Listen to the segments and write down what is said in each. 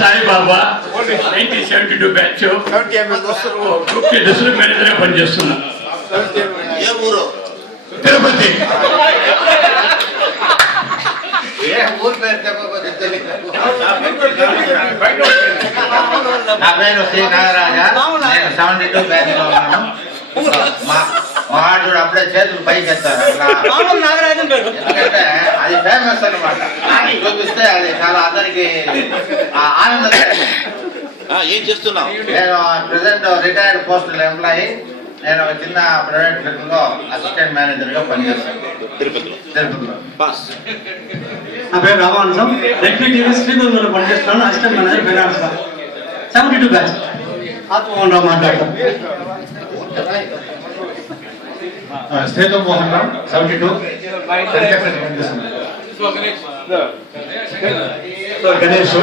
Saibaba 1972 batch district manager గా పనిచేస్తున్నా. తిరుపతి. నా పేరు శ్రీ నాగరాజ. నేను 72 బ్యాచ్ లో ఉన్నాను. వాడు అప్పుడే చేతులు పైకి ఎత్తారు, ఎందుకంటే అది ఫేమస్ అన్నమాట. చూపిస్తే అది చాలా అందరికి ఆనందం. ఏం చేస్తున్నావు? నేను ప్రెసెంట్ రిటైర్డ్ పోస్టల్ ఎంప్లాయీ. నేను చిన్న ప్రైవేట్ ఫిల్మ్ లో అసిస్టెంట్ మేనేజర్ గా పనిచేస్తాను తిరుపతిలో. నా పేరు రామానుజం. రెడ్మీ టీవీ శ్రీకాకుళంలో పనిచేస్తున్నాను, అసిస్టెంట్ మేనేజర్ ఫైనాన్స్. 72 బ్యాచ్ ఆత్మమోహన్ రావు మాట్లాడతాం. శ్రీతో Mohan Rao 72 Ganesh.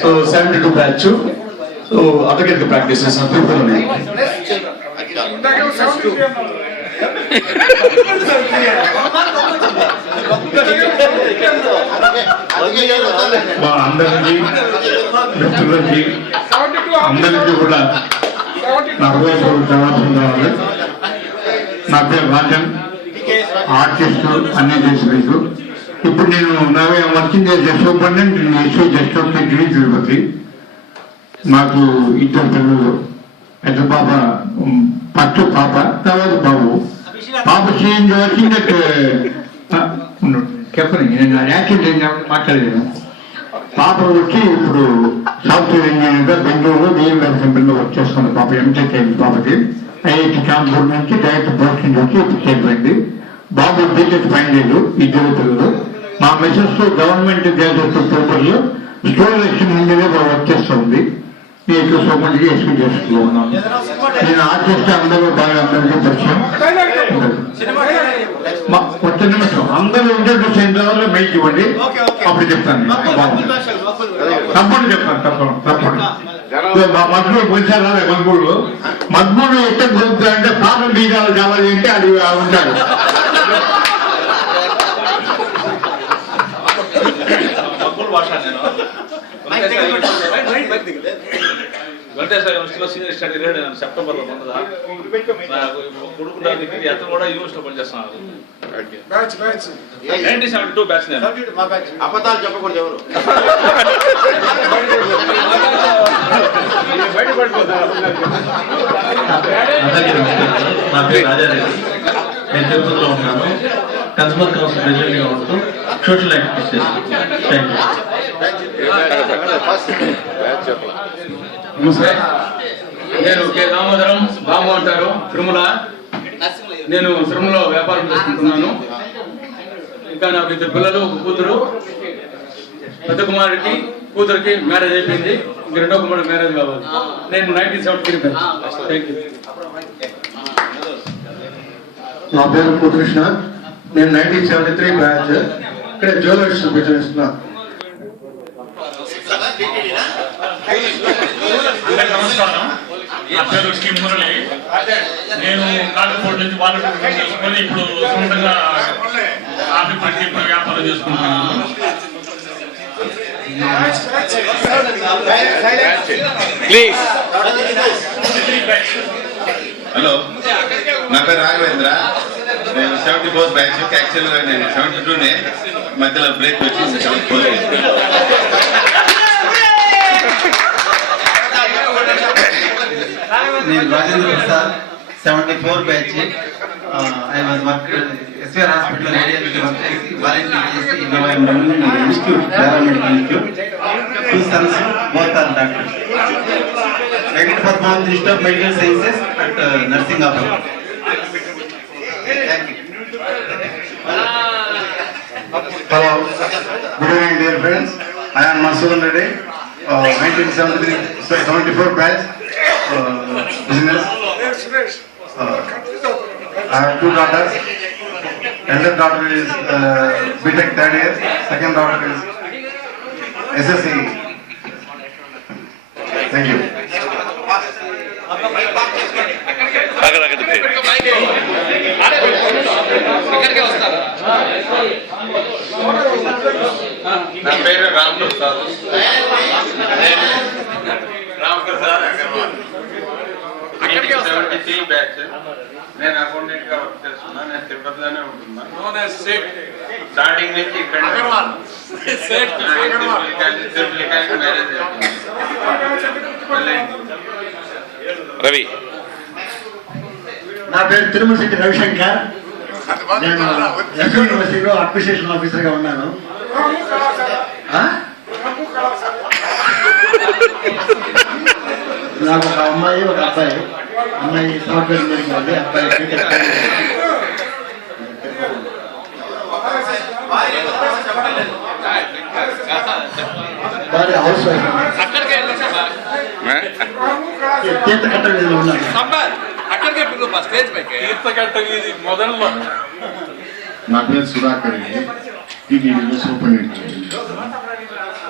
So 72 batch. So advocate గా ప్రాక్టీస్ చేస్తాను తిరుపతిలోనే. మా అందరికీ మిత్రులకి అందరికీ కూడా నా హృదయపూర్వక జవాబు కావాలి. నా పేరు రాజన్, ఆర్టిస్ట్, అన్ని చేసి ఇప్పుడు నేను working superintendent just of Tirupati. నాకు 2 పిల్లలు. పెద్ద పాప ఫస్ట్ పాప, తర్వాత బాబు. పాప వర్కింగ్ చెప్పండి, నేను యాక్సిడెంట్ మాట్లాడలేను. పాప వచ్చి ఇప్పుడు సాఫ్ట్వేర్ ఇంజనీర్ గా బెంగళూరులో బిఎంఆర్ కంపెనీలో వర్క్ చేస్తుంది. పాప ఎంటెక్ అయింది పాపకి. ఐఐటి కాన్పూర్ నుంచి డైరెక్ట్ పోస్టింగ్ వచ్చి ఇప్పుడు చేరిపోయింది. బాబు బీటెక్ ఫైనల్ ఇయర్. 2 పిల్లలు. మా మెసెస్ గవర్నమెంట్ గ్రాడ్యుయేట్ పేపర్లో స్టోర్ ఇంజనీర్ గా వర్క్ చేస్తుంది. నేను సోమంటికి ఎక్స్పెక్ట్ చేస్తూ ఉన్నాను. నేను ఆర్టిస్ట్ అందరూ బాగా అందరికీ పరిచయం. ఒక్క నిమిషం అందరూ ఇంట్రడ్యూస్ అయిన తర్వాత మైక్ ఇవ్వండి, అప్పుడు చెప్తాను. తప్పని చెప్తాను, తప్పని. మద్మూడు పోలీసారు రాలే. మద్మూడు ఎక్కడ దొరుకుతారంటే పాపం బీజాలు కావాలి అంటే అది ఉంటాడు. వెంకటేశ్వర యూనివర్సిటీలో సీనియర్ స్టడీ రేడ్ సెప్టెంబర్లో ఉన్నదా కొడుకు అతను కూడా యూనివర్సిటీలో పనిచేస్తున్నారు. 1972 బ్యాచ్. నేను అబద్ధాలు చెప్పకూడదు ఎవరు. నా పేరు రాజారెడ్డి. నేను తిరుపతిలో ఉన్నాను. కన్స్యూమర్ కౌన్సిల్ ప్రెసిడెంట్ గా ఉంటూ సోషల్ యాక్టివిటీస్ చేస్తున్నాను. Thank you. నమస్తే, నేను కె దామోదరం, బాబు అంటారు, తిరుమల. నేను తిరుమలలో వ్యాపారం చేసుకుంటున్నాను. ఇంకా నాకు 2 పిల్లలు, 1 కూతురు. పెద్ద కుమారుడికి కూతురికి మ్యారేజ్ అయిపోయింది. ఇంక 2వ కుమారుడికి మ్యారేజ్ కావాలి. నేను 1973 బ్యాచ్. Thank you. నా పేరు కృష్ణ. నేను 1973 బ్యాచ్. ఇక్కడ జ్యువెలర్స్ బిజినెస్. నమస్కారం, నా పేరు శ్రీ మురళి. నేను కాకపోతే నుంచి వాళ్ళు తీసుకొని ఇప్పుడు సొంతంగా కాఫీ పట్టి ఇప్పుడు వ్యాపారం చేసుకుంటున్నాను. హలో, నా పేరు రాఘవేంద్ర. నేను 74 బ్యాచ్. యాక్చువల్గా నేను 72నే, మధ్యలో బ్రేక్ వచ్చి 74. నేను Rajendra Prasad, 74 batch. I was work SVR hospital radiology work చేసి వాలంటీర్ చేసి institute paramedical institute. 2 sons, both are doctors. Ready to perform the history of medical sciences at nursing office. Thank you. Hello, good evening dear friends. I am Masudan Reddy, 1974 batch, business. I have 2 daughters. Elder daughter is BTech 3rd year. Second daughter is SSC. Thank you. నా పేరు Ram Prasad. Ram Prasad Agarwal. 73 batch. నేను accountant గా work చేస్తున్నా. నేను తిరుపతిలోనే ఉంటున్నా. Starting నుంచి ఇక్కడ marriage Ravi. నా పేరు తిరుమల శెట్టి రవిశంకర్. నేను ఎస్వి యూనివర్సిటీలో అడ్మినిస్ట్రేషన్ ఆఫీసర్ గా ఉన్నాను. నాకు ఒక అమ్మాయి ఒక అబ్బాయి. అమ్మాయి సాఫ్ట్వేర్ ఇంజనీరింగ్ ఉంది, అబ్బాయి బీటెక్. భార్య హౌస్ వైఫ్. తీర్థ కట్ట మీద ఉన్నాను. నా పేరు సుధాకర్ రెడ్డి. టీటీడీలో సూపరింటెండెంట్.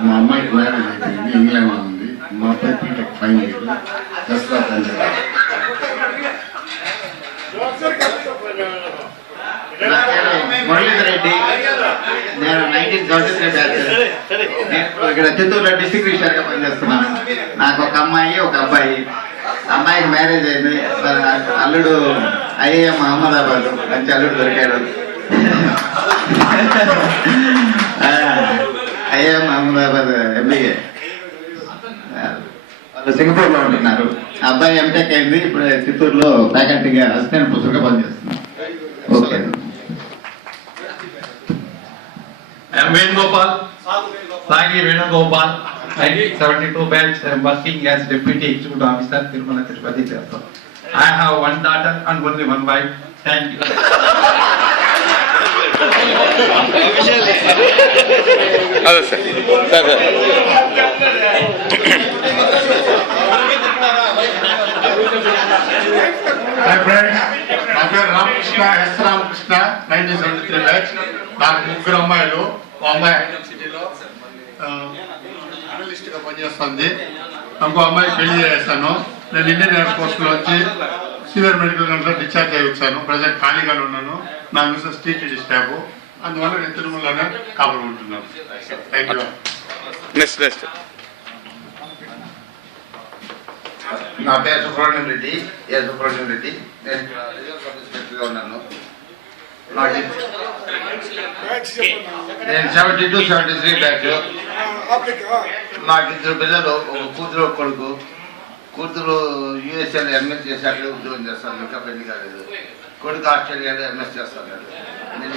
మా అమ్మాయికి మ్యారేజ్ అయిపోయింది, ఇంగ్లాండ్లో ఉంది. మా అబ్బాయి B Tech final year, Dasara panchayat. Muralidhar Reddy. నేను 1973 బ్యాచ్. నేను ఇక్కడ చిత్తూరులో డిస్ట్రిక్ట్ రిజిస్టర్ గా పనిచేస్తున్నాను. నాకు ఒక అమ్మాయి ఒక అబ్బాయి. అమ్మాయికి మ్యారేజ్ అయింది. అల్లుడు ఐఏఎం అహ్మదాబాద్. మంచి అల్లుడు దొరికాడు. IIM Ahmedabad MBA. వాళ్ళు సింగపూర్ లో ఉంటున్నారు. అబ్బాయి ఎంటెక్ అయింది. ఇప్పుడు చిత్తూరులో ఫ్యాకల్టీగా అసిస్టెంట్ ప్రొఫెసర్ గా పనిచేస్తున్నాను. Okay. I'm Venugopal, Sagi Venugopal, 1972 batch. I am working as Deputy Executive Officer, Tirumala Tirupati Tirupati. I have one daughter and only one wife. Thank you. అదే సార్. సరే హాయ్ ఫ్రెండ్స్, నా పేరు Ramakrishna, yes Ramakrishna, 1973 batch. నాకు ముగ్గురు అమ్మాయిలు. ఒక అమ్మాయి సిటీలో అనలిస్ట్ గా పనిచేస్తుంది. ఇంకో అమ్మాయి పెళ్లి చేస్తాను. నేను ఇండియన్ ఎయిర్ ఫోర్స్ లో వచ్చి సీనియర్ మెడికల్ కాలేజ్ లో డిశ్చార్జ్ అయ్యి వచ్చాను. ప్రజెంట్ ఖాళీగానే ఉన్నాను. నా మిస్సెస్ టీటీడీ స్టాఫ్. అందువల్ల నేను తిరుమలలోనే కాపురం ఉంటున్నాను. Thank you. నెక్స్ట్ నా పేరు సుబ్రహ్మణ్యం రెడ్డి. సుబ్రహ్మణ్యం రెడ్డి. నేను రిజర్వ్ సర్వీస్ సెక్రటరీగా ఉన్నాను. నేను 72, 73 బ్యాచ్. నాకు ఇద్దరు పిల్లలు, ఒక కూతురు ఒక కొడుకు. కూతురు యూఎస్ఏలో ఎంఎస్ చేసి అక్కడే ఉద్యోగం చేస్తాను. ఇంకా పెళ్లి కాలేదు. కొడుకు ఆస్ట్రేలియాలో ఎంఎస్ చేస్తాను. నేను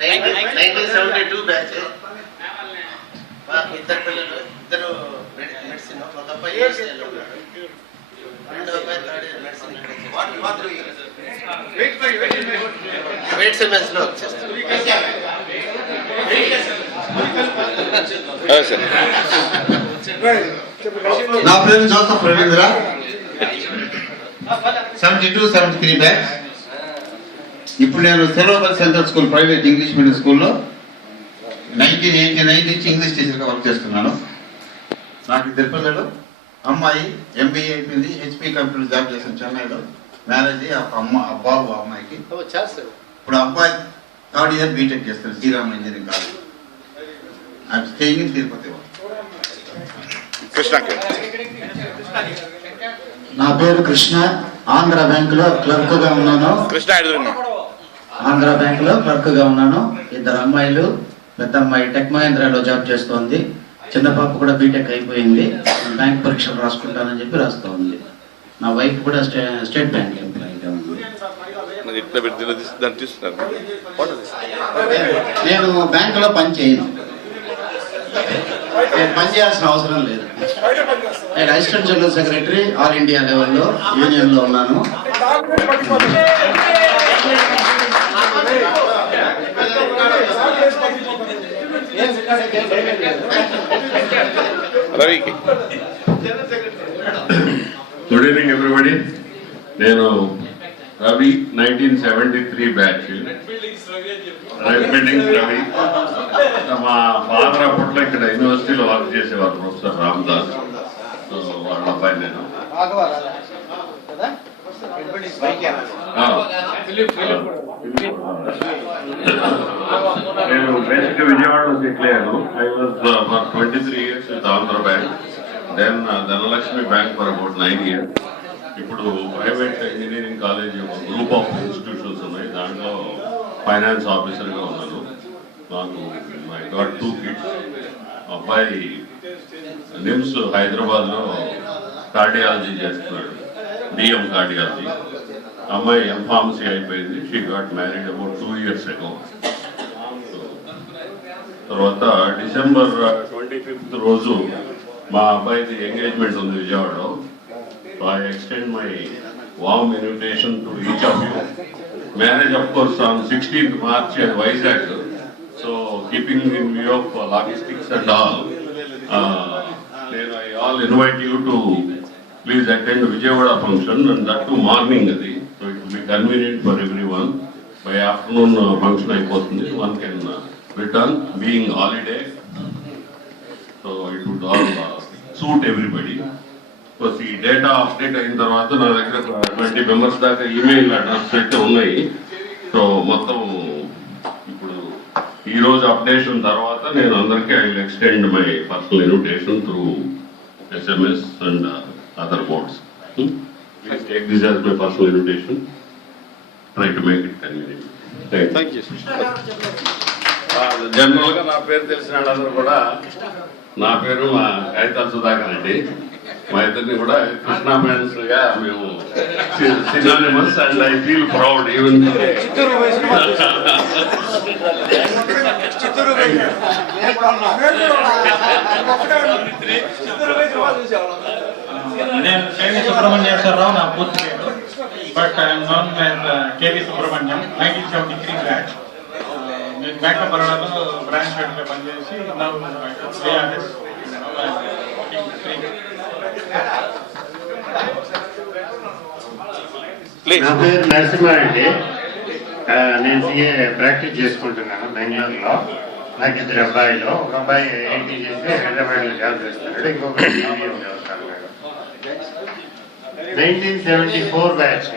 1972 బ్యాచ్. మాకు ఇద్దరు పిల్లలు, ఇద్దరు మెడిసిన్. ఒక అబ్బాయి యూఎస్ఏలో ఉన్నాడు. రెండో అబ్బాయి third year medicine wait semens లో వచ్చేస్తాను. నా పేరు జోసఫ్ రవీంద్ర. 72, 73 బ్యాచ్. ఇప్పుడు నేను సెలవుబల్ central school private English medium స్కూల్లో 1989 నుంచి ఇంగ్లీష్ టీచర్గా వర్క్ చేస్తున్నాను. నాకు ఇద్దరు పిల్లలు. అమ్మాయి ఎంబీఏ అయిపోయింది, హెచ్పి కంపెనీలో జాబ్ చేశాను చెన్నైలో. మ్యారేజ్ బాబు అమ్మాయికి. ఇప్పుడు అబ్బాయి థర్డ్ ఇయర్ బీటెక్ చేస్తాడు Sriram engineering college. I'm staying in Tirupati. నా పేరు కృష్ణ. ఆంధ్ర బ్యాంక్ లో క్లర్క్ గా ఉన్నాను. ఆంధ్ర బ్యాంక్ లో క్లర్క్ గా ఉన్నాను. ఇద్దరు అమ్మాయిలు. పెద్ద అమ్మాయి టెక్ మహేంద్రలో జాబ్ చేస్తోంది. చిన్న పాప కూడా బీటెక్ అయిపోయింది. బ్యాంక్ పరీక్షలు రాసుకుంటానని చెప్పి రాస్తూ ఉంది. నా వైఫ్ కూడా స్టేట్ బ్యాంక్ ఎంప్లాయీగా ఉంది. నేను బ్యాంకులో పని చేయను. నేను పని చేయాల్సిన అవసరం లేదు. నేను assistant general secretary all India లెవెల్లో యూనియన్లో ఉన్నాను. Good evening everybody. నేను రవి, 1973 బ్యాచ్. బిల్డింగ్స్ రవి. మా ఫాదర్ అప్పట్లో ఇక్కడ యూనివర్సిటీలో వర్క్ చేసేవారు, ప్రొఫెసర్ రామదాస్. వాళ్ళ అబ్బాయి నేను. నేను బేసిక్ విజయవాడలో సెటిల్ అయ్యాను. I was for 23 years with Andhra bank, then Dhanalakshmi bank for about 9 years. ఇప్పుడు private engineering college group of institutions ఉన్నాయి, దాంట్లో ఫైనాన్స్ ఆఫీసర్గా ఉన్నాను. నాకు ఐ గాట్ 2 kids. అబ్బాయి నిమ్స్ హైదరాబాద్లో కార్డియాలజీ చేస్తున్నాడు, డిఎం కార్డియాలజీ. అమ్మాయి ఎంఫార్మసీ అయిపోయింది. She got married about 2 years ago. తర్వాత December 25th రోజు మా అబ్బాయిది ఎంగేజ్మెంట్ ఉంది విజయవాడలో. I extend my warm invitation to each of you. Marriage of course on 16th March at Vizag. So keeping in view of logistics and all, I all invite you to please attend Vijayawada function, and that too morning adi. So it will be convenient for everyone. By afternoon function అయిపోతుంది, one can return being holiday. So it would all suit everybody. So ఈ data update అయిన తర్వాత నా దగ్గర 20 members దాకా email address అయితే ఉన్నాయి. So మొత్తం ఇప్పుడు ఈ రోజు అప్డేషన్ తర్వాత నేను అందరికీ I will extend my personal invitation through SMS and other modes. Please take this as my personal invitation. Try to make it convenient. Thank you. General గా నా పేరు తెలిసిన వాళ్ళందరూ కూడా, నా పేరు మా కైతాల్ సుధాకర్ రెడ్డి. మా ఇద్దరిని కూడా కృష్ణా ఫ్రెండ్స్ గా మేము synonymous, and I feel proud even. నేను కేవీ సుబ్రహ్మణ్యేశ్వరరావు నా పూర్తి పేరు, but I'm known as KV Subrahmanyam. 1973 batch. నేను బ్యాంక్ ఆఫ్ బరోడాలో బ్రాంచ్ హెడ్గా పనిచేసి నా పేరు నరసింహారెడ్డి. నేను సిఏ ప్రాక్టీస్ చేసుకుంటున్నాను బెంగళూరులో. నాకు 2 అబ్బాయిలు. ఒక అబ్బాయి ఐటీ చేసి హైదరాబాద్లో జాబ్ చేస్తున్నాడు, ఇంకొకటి ఇంజనీరింగ్ చదువుతున్నాడు. 1974 బ్యాచ్.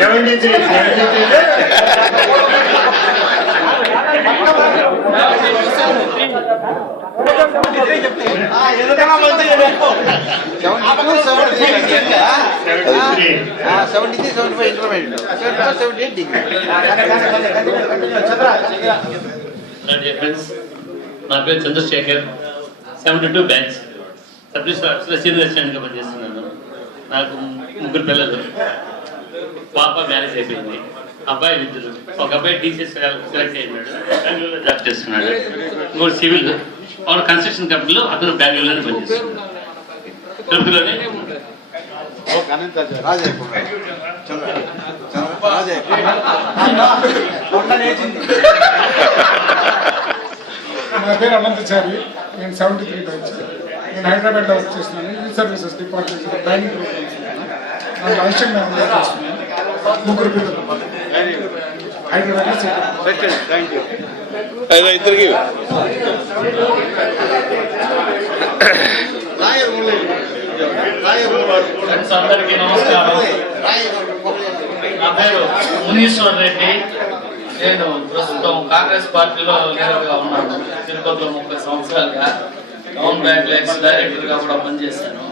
73 నా పేరు Chandrasekhar, 72 batch. Sub register senior అసిస్టెంట్గా పనిచేస్తున్నాను. నాకు 3 పిల్లలు. పాప మ్యారేజ్ అయిపోయింది. అబ్బాయిలు 2. ఒక అబ్బాయి టీసీఎస్ సెలెక్ట్ అయినాడు, బెంగళూరులో జాబ్ చేస్తున్నాడు. ఇంకోటి సివిల్ కన్స్ట్రక్షన్ కంపెనీలో, అతను బెంగళూరులోనే పనిచేస్తున్నాడు. తిరుపతిలోనే నా పేరు అనంతచారి. నేను 73 బ్యాచ్. నేను హైదరాబాద్లో వర్క్ చేస్తున్నాను. Youth services department training programmes. నాకు అసిస్టెంట్ మేనేజర్ చేస్తున్నాను. 3 పిల్లలు హైదరాబాద్లో సెటిల్. Thank you. ఫ్రెండ్స్ అందరికీ నమస్కారం. నా పేరు మునీశ్వర్ రెడ్డి. నేను ప్రస్తుతం కాంగ్రెస్ పార్టీలో లీడర్గా ఉన్నాను. తిరుపతిలో 30 సంవత్సరాలుగా టౌన్ బ్యాంక్ ఎక్స్ డైరెక్టర్గా కూడా పనిచేశాను.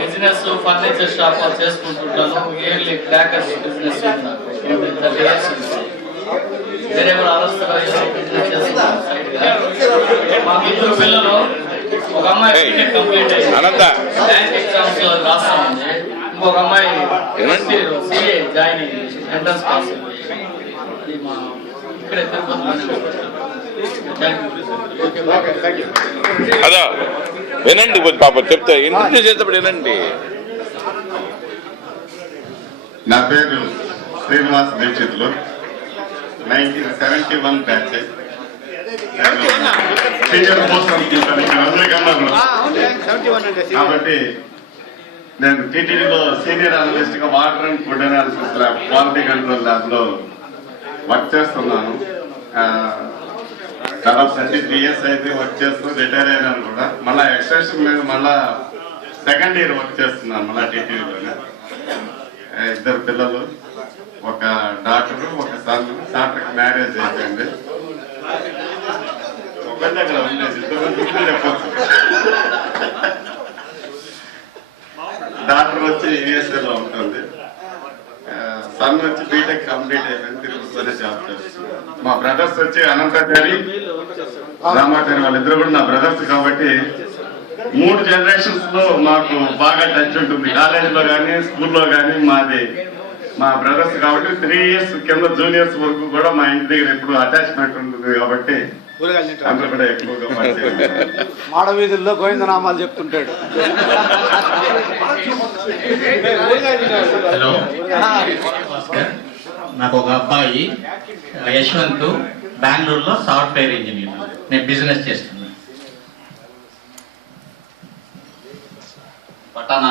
బిజినెస్ ఫర్నిచర్ షాప్ చేసుకుంటుంటాను. ఇయర్లీ క్రాకర్స్ బిజినెస్ వేరే కూడా ఆలోచన బిజినెస్ చేస్తున్నాను. మా 2 పిల్లలు, ఒక అమ్మాయి బీటెక్ కంప్లీట్ అయ్యింది, బ్యాంక్ ఎగ్జామ్స్ రాస్తా ఉంది. ఇంకొక అమ్మాయి సిఏ జాయిన్ అయ్యింది, ఎంట్రన్స్ పాస్ అయింది. అది మా ఇక్కడే అదా వినండి పాప చెప్తా, ఇంటర్వ్యూ చేసేటప్పుడు వినండి. నా పేరు Srinivas Dikshitulu. 1971 batch. Senior post కాబట్టి నేను టీటీడీలో సీనియర్ అనలిస్ట్ గా water and food analysis lab, quality control lab లో వర్క్ చేస్తున్నాను. దాదాపు 33 years అయితే వర్క్ చేస్తూ రిటైర్ అయినాను కూడా. మళ్ళా ఎక్స్టెన్షన్ మీద మళ్ళా 2nd year వర్క్ చేస్తున్నాను మళ్ళా టీటీడీలోనే. 2 పిల్లలు, ఒక డాక్టర్, ఒక సన్. డాక్టర్కి మ్యారేజ్ అయిపోయింది. ఒకటి అక్కడ ఉండేది, 2 చెప్పచ్చు. డాక్టర్ వచ్చి యూఎస్ఏలో ఉంటుంది. సన్ వచ్చి బీటెక్ కంప్లీట్ అయిపోయింది, తిరుపతిలోనే జాబ్ చేస్తుంది. మా బ్రదర్స్ వచ్చి అనంతాచారి, రామాచారి, వాళ్ళిద్దరు కూడా నా బ్రదర్స్ కాబట్టి 3 జనరేషన్స్ లో మాకు బాగా టచ్ ఉంటుంది. కాలేజీలో కానీ స్కూల్లో కానీ మా బ్రదర్స్ కాబట్టి 3 ఇయర్స్ కింద జూనియర్స్ వరకు కూడా మా ఇంటి దగ్గర ఎప్పుడు అటాచ్మెంట్ ఉంటుంది కాబట్టి అందరూ కూడా ఎక్కువగా మాడవీధుల్లో గోవిందనామాలు చెప్తుంటాడు. హలో, నాకు ఒక అబ్బాయి యశ్వంత్, బెంగళూరులో సాఫ్ట్వేర్ ఇంజనీర్. నేను బిజినెస్ చేస్తున్నాను. పటానా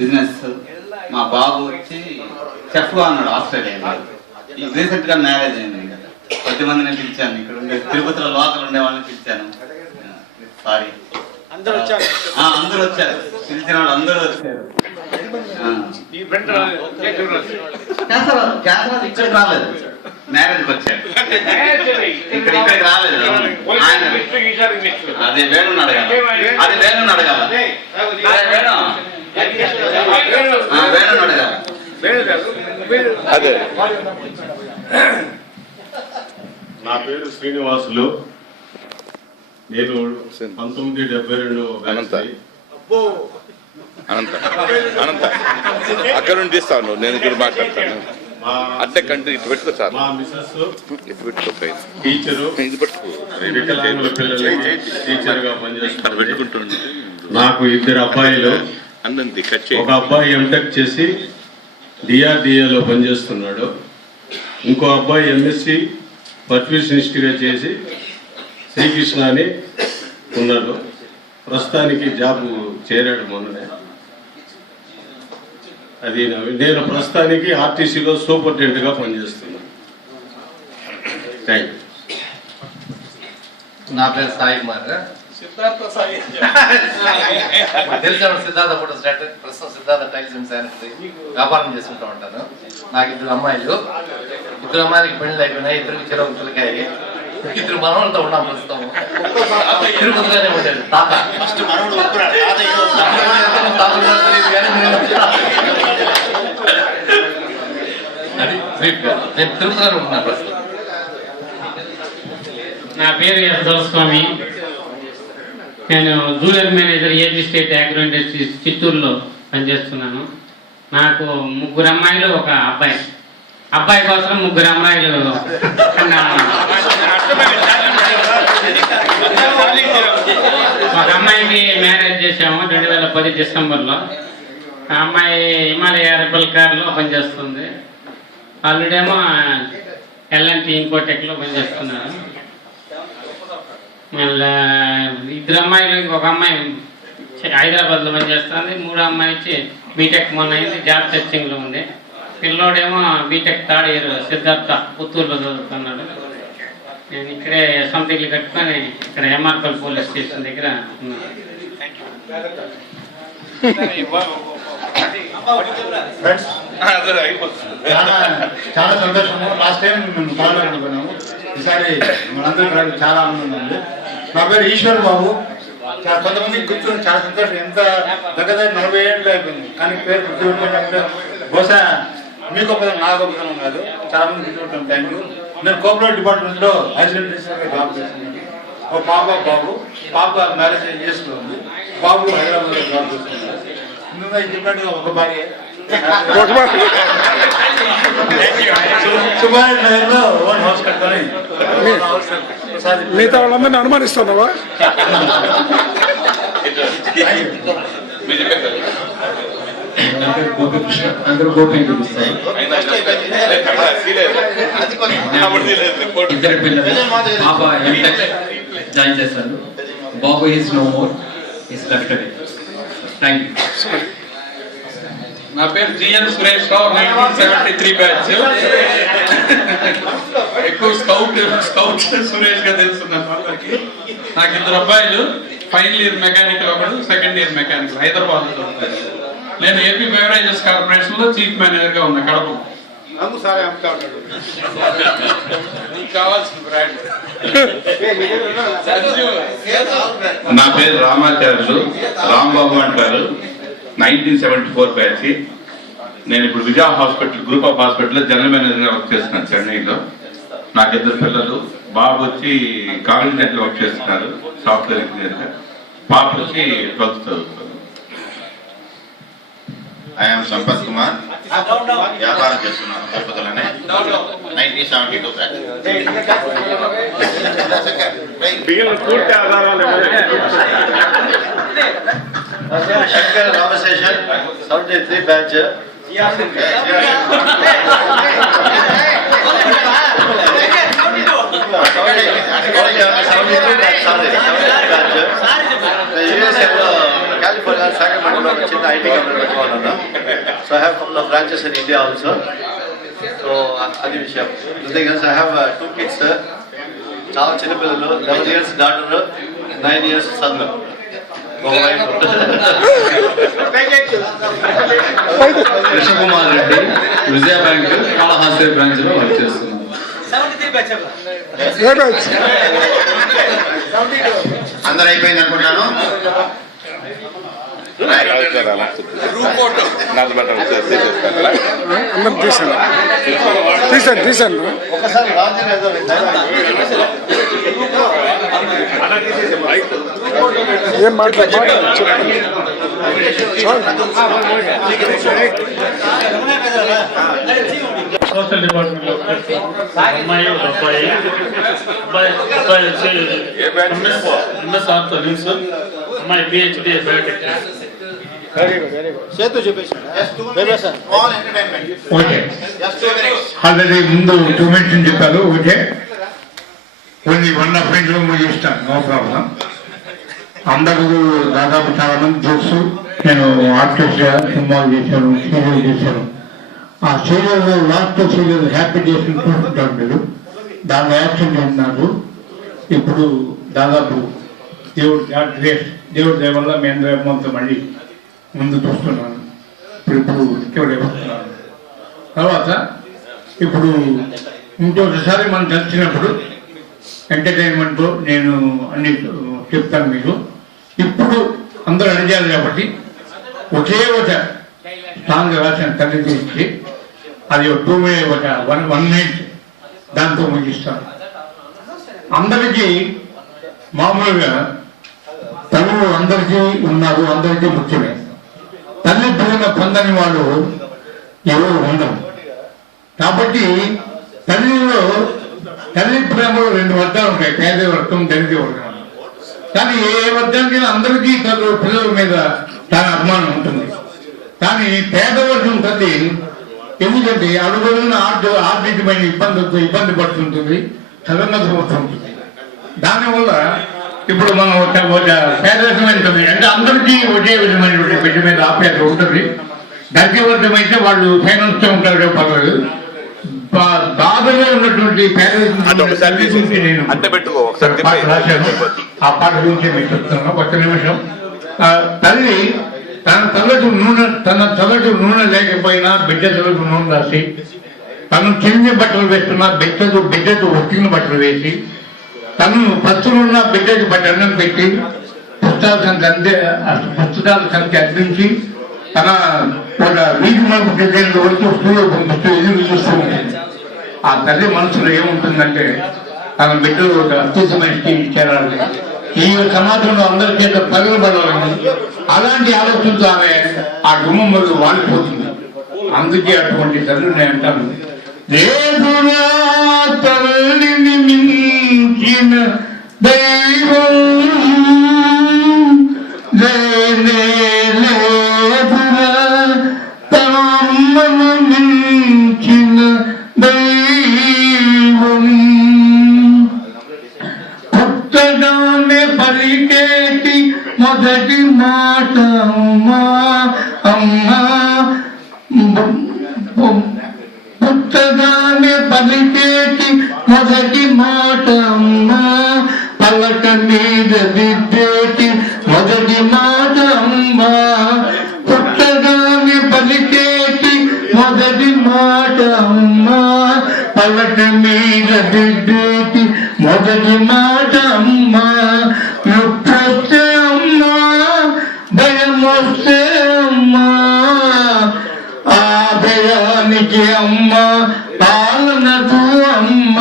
బిజినెస్. మా బాబు వచ్చి చెఫ్గా ఉన్నాడు ఆస్ట్రేలియాలో. రీసెంట్ గా మ్యారేజ్ అయింది. 10 మందిని పిలిచాను. ఇక్కడ ఉండే తిరుపతిలో లోకల్ ఉండే వాళ్ళని పిలిచాను. సారీ, అందరూ వచ్చారు. పిలిచిన వాళ్ళు అందరూ వచ్చారు. క్యాసరాజ్ ఇక్కడ రాలేదు, మ్యారేజ్కి వచ్చాడు. ఇక్కడికి రాలేదు. అదే వేణున్నాడు కదా, అది వేణున్నాడు కదా, వేణున్నాడు కదా. అదే నా పేరు శ్రీనివాసులు. నేను 1972 అనంత అక్కడ నుండి తీస్తాను. నేను ఇక్కడ మాట్లాడతాను. అంటే కంటే ఇటు పెట్టుకో సార్. మా మిస్సెస్ ఇటు పెట్టుకో, టీచరు, ఇది పెట్టుకో. వికలాంగుల పిల్లలకి టీచర్ గా పనిచేస్తాను. పెట్టుకుంటుండే నాకు 2 అబ్బాయిలు. ఒక అబ్బాయి ఎంటెక్ చేసి డిఆర్డిఏలో పనిచేస్తున్నాడు. ఇంకో అబ్బాయి ఎంఎస్సి పర్ఫ్యూషనిస్ట్గా చేసి శ్రీకృష్ణ అని ఉన్నాడు. ప్రస్తుతానికి జాబ్ చేరాడు మొన్ననే. అది నేను ప్రస్తుతానికి ఆర్టీసీలో సూపరింటెండెంట్గా పనిచేస్తున్నాను. Thank you. నా పేరు సాయి కుమార్. తెలిసిన సిద్ధార్థ ఫోటో స్టార్ట్, ప్రస్తుతం సిద్ధార్థ టైల్స్ అండ్ శానిటరీ వ్యాపారం చేసుకుంటూ ఉంటాను. నాకు 2 అమ్మాయిలు. 2 అమ్మాయిలకి పెళ్లి అయిపోయినాయి. 2 చెరువు పిల్లకాయి. 2 మనవలతో ఉన్నాం ప్రస్తుతం. తిరుపతిలోనే ఉండేది తాత. అది బ్రీఫ్గా నేను తిరుపతిలోనే ఉంటున్నాను ప్రస్తుతం. నా పేరు ఎస్ దొరస్వామి. నేను junior manager AP state agro industries చిత్తూరులో పనిచేస్తున్నాను. నాకు 3 అమ్మాయిలు, ఒక అబ్బాయి. అబ్బాయి కోసం 3 అమ్మాయిలు. ఒక అమ్మాయికి మ్యారేజ్ చేసాము 2010 డిసెంబర్లో. ఆ అమ్మాయి హిమాలయ రెబల్ కార్లో పనిచేస్తుంది. ఆల్రెడేమో ఎల్ఎన్టీ ఇన్కోటెక్లో పనిచేస్తున్నారు. మళ్ళా 2 అమ్మాయిలు, ఇంకొక అమ్మాయి హైదరాబాద్లో పనిచేస్తుంది. 3వ అమ్మాయి వచ్చి బీటెక్ మొన్న అయింది, జాబ్ సెర్చింగ్లో ఉంది. పిల్లోడేమో బీటెక్ 3rd ఇయర్ సిద్ధార్థ పుత్తూరులో చదువుతున్నాడు. నేను ఇక్కడే సొంత ఇల్లు కట్టుకొని ఇక్కడ ఎంఆర్పల్ పోలీస్ స్టేషన్ దగ్గర ఉన్నాను. చాలా సంతోషము. లాస్ట్ టైం మేము పాల్గొనుకున్నాము. ఈసారి మనందరూ చాలా ఆనందంగా ఉంది. నా పేరు ఈశ్వర్ బాబు. కొంతమందికి గుర్తుంది, చాలా సంతోషం. ఎంత దగ్గర 40 ఏళ్ళు అయిపోయింది కానీ పేరు గుర్తుపెట్టుకుంటే బహుశా మీ గొప్పదనం, నా గొప్పదనం కాదు. చాలా మంది గుర్తుపెట్టాను. Thank you. నేను కోఆపరేటివ్ డిపార్ట్మెంట్లో అసిస్టెంట్ రిజిస్టర్గా జాబ్ చేస్తున్నాను. ఒక బాబు మ్యారేజ్ చేసుకుంది. బాబు హైదరాబాద్లో జాబ్ చేస్తున్నాడు. ముందుగా చెప్పినట్టుగా ఒక భార్య సుమారు నగర్లో ఓన్ హౌస్ కట్టుకొని మిగతా వాళ్ళందరినీ అనుమానిస్తున్నావా? అందరూ గోపి చూపిస్తాయి. 2 పిల్లలు. పాప ఎంటెక్ జాయిన్ చేశారు. బాబు is no more, is left away. Thank you. నా పేరు జిఎన్ సురేష్ రావు. 1973 బ్యాచ్. ఎక్కువ స్కౌట్ సురేష్ గా తెలుస్తున్నాను అందరికి. నాకు 2 అబ్బాయిలు. ఫైనల్ ఇయర్ మెకానికల్, ఒకడు 2nd ఇయర్ మెకానికల్ హైదరాబాద్ లో చదువుతారు. నేను ఏపీ బెవరేజెస్ కార్పొరేషన్ లో చీఫ్ మేనేజర్ గా ఉన్నా కడప. నా పేరు రామాచార్యులు, రాంబాబు అంటారు. 1974 బ్యాచ్. నేను ఇప్పుడు విజయ హాస్పిటల్, గ్రూప్ ఆఫ్ హాస్పిటల్లో జనరల్ మేనేజర్ గా వర్క్ చేస్తున్నాను చెన్నైలో. నాకు 2 పిల్లలు. బాబు వచ్చి కాగ్నిజెంట్ లో వర్క్ చేస్తున్నారు సాఫ్ట్వేర్ ఇంజనీర్ గా. పాప వచ్చి 12th చదువుతారు. ఐఎమ్ సంపత్ కుమార్, వ్యాపారం చేస్తున్నాను తిరుపతిలోనే. 1972 batch. Shankar Ramaseshan 73 batch. California, Sacramento, చిన్న IT కంపెనీ పెట్టుకోవాలన్నా. So I have couple of branches in India also. So అది విషయం. The thing is I have 2 kids. చాలా చిన్న పిల్లలు, 11 years daughter, 9 years son. Krishnakumar Reddy, Vijaya bank Kalahasti branch లో వర్క్ చేస్తున్నాను. అందరు అయిపోయింది అనుకుంటాను. తీసాను ఒకసారి రాజు ఏం మాట్లాడు. సోషల్ డిపార్ట్మెంట్ లో అమ్మాయి అబ్బాయి. అబ్బాయి వచ్చి ఎంఎస్ ఆర్థోనిక్స్, అమ్మాయి పిహెచ్డి బయోటెక్నాలజీ. ఓకే, ఆల్రెడీ ముందు 2 minutes చెప్పారు. ఓకే, ఓన్లీ 1.5 minutes ముగిస్తాను, నో ప్రాబ్లం. అందరూ దాదాపు చాలా మంది తెలుసు. నేను ఆర్టిస్ట్ సినిమాలు చేశాను, సీరియల్ చేశాను. ఆ సీరియల్లో లాస్ట్ సీరియల్ హ్యాపీ డేస్ చూసుకుంటాను మీరు. దాని యాక్షన్ చేసినారు. ఇప్పుడు దాదాపు దేవుడి దయ వల్ల మీ అందరి అమ్మంతా మళ్ళీ ముందు చూస్తున్నాను. ఇప్పుడు ఇక్కడ వస్తున్నాను. తర్వాత ఇప్పుడు ఇంకొకసారి మనం కలిసినప్పుడు ఎంటర్టైన్మెంట్ నేను అన్ని చెప్తాను మీకు. ఇప్పుడు అందరూ అడిగారు కాబట్టి ఒకే ఒక సాంగ్ రాసిన తల్లి గురించి అది 1 minute దాంతో ముగిస్తాను. అందరికీ మామూలుగా తల్లులు అందరికీ ఉన్నారు, అందరికీ ముఖ్యమే. తల్లి ప్రేమ పొందని వాళ్ళు ఎవరు ఉండరు. కాబట్టి తల్లి ప్రేమలో 2 వర్గాలు ఉంటాయి, పేద వర్గం, దళిత వర్గం. కానీ ఏ వర్గానికి అందరికీ పిల్లల మీద తన అభిమానం ఉంటుంది. కానీ పేదవర్గం తల్లి ఎందుకంటే అడుగున్న ఆర్థికమైన ఇబ్బంది పడుతుంటుంది, చదవనవుతుంటుంది. దానివల్ల ఇప్పుడు మనం ఒక పేదరికమైన తల్లి అంటే అందరికీ ఒకే విధమైనటువంటి బిడ్డ మీద ఆప్యాయత ఉంటుంది. దళితవర్గం అయితే వాళ్ళు ఫైనాన్స్ ఉంటారు, పర్వాలేదు. బాధలో ఉన్నటువంటి పేదరికం నేను పాట రాశాను. ఆ పాట గురించి మీకు చెప్తున్నాను. 1 నిమిషం. తల్లి తన తలకు నూనె లేకపోయినా బిడ్డ తలకు నూనె రాసి, తను చిన్న బట్టలు వేస్తున్నా బిడ్డకు ఒట్టిన బట్టలు వేసి, తను పస్తులున్న బిడ్డకి అన్నం పెట్టి పుస్తకాల సంఖ్య అందించి తన ఒక వీధి మనకు దగ్గర వరకు స్కూల్లో పంపిస్తూ ఎదురు చూస్తూ ఉంటుంది. ఆ తల్లి మనసులో ఏముంటుందంటే తన బిడ్డలు ఒక అత్యుత్తమైన స్థితికి చేరాలి, ఈ సమాజంలో అందరి చేత పగలబడాలని అలాంటి ఆలోచనతో ఆమె ఆ గుమ్మంలో వాడిపోతుంది. అందుకే అటువంటి తల్లిని అంటాను, దేవుడా తల్లిని మించిన దైవం లేదురా, తమ్మను మించిన దైవం. పుట్టగానే పలికేటి మొదటి మాట అమ్మా అమ్మా, పుట్టగానే పలికేటి మొదటి మాట అమ్మా, పలక మీద దిద్దేటి మొదటి మాట అమ్మా, పుట్టగానే అమ్మ పలక మీద బిడ్డకి మొదటి మాట అమ్మ నొప్పొస్తే అమ్మ భయం వస్తే అమ్మ ఆ భయానికి అమ్మ పాలనకు అమ్మ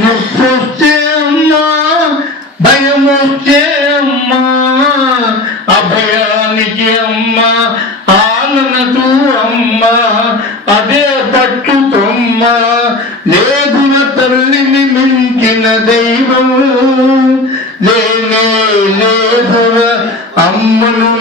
నొప్పొస్తే అమ్మ భయం వస్తే అమ్మ అభయానికి అమ్మ పాలనకు అమ్మ అదే పట్టుతమ్మ లేదున తల్లిని మించిన దైవం లేనే లేదువ అమ్మను